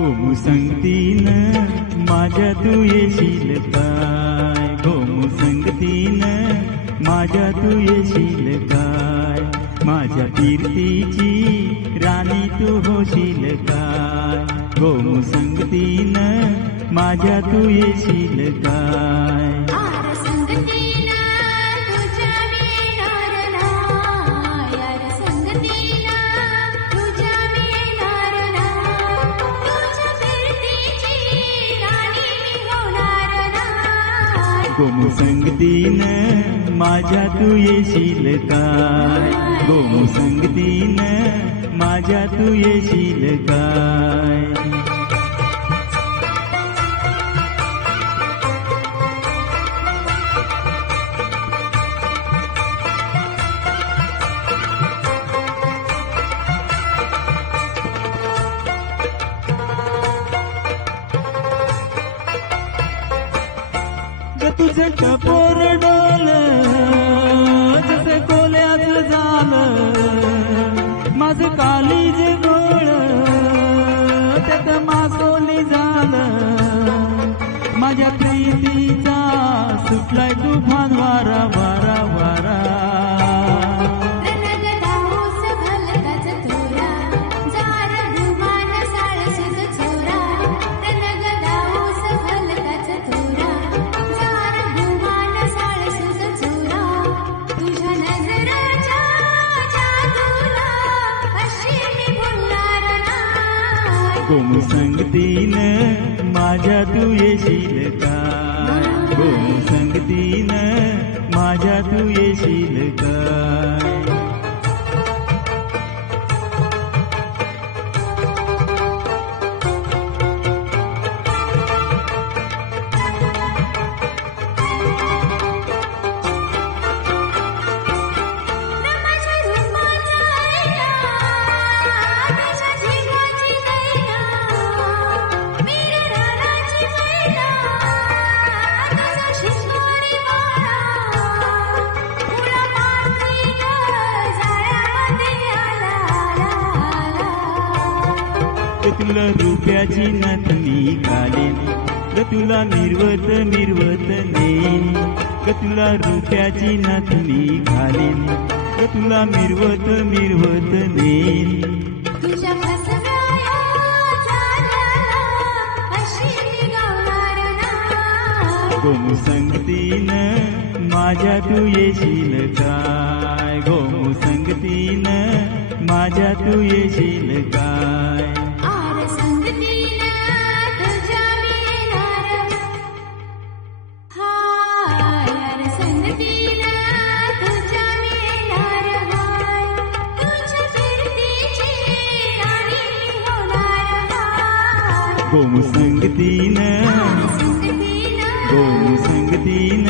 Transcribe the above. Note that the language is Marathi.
गोमू संगतीन माझ्या तू येशील काय, गोमू संगतीन माझ्या तू येशील काय, माझ्या कीर्तीची राणी तू होशील काय, गोमू संगतीन माझ्या तू येशील काय. गोमू संगतीन माझ्या तू येशील काय, गोमू संगतीन माझ्या तू येशील काय. तुझं टपोर डोल जसं कोल्याचं झालं, माझं कालीज गोळ त्यात मासोली झालं, माझ्या प्रीतीचा सुटलाय तुफान वारा वारा वारा. गोमू संगतीन माझ्या तू येशील काय, गोमू संगतीन माझ्या तू येशील काय. तुला रुपयाची नथनी घालेन ग, तुला मिरवत मिरवत नेईन ग, तुला रुपयाची नथनी घालेन ग, तुला मिरवत मिरवत नेईन. गोमू संगतीन माझ्या तू येशील काय, गोमू संगतीन माझ्या तू येशील काय. गोमू संगतीन, गोमू संगतीन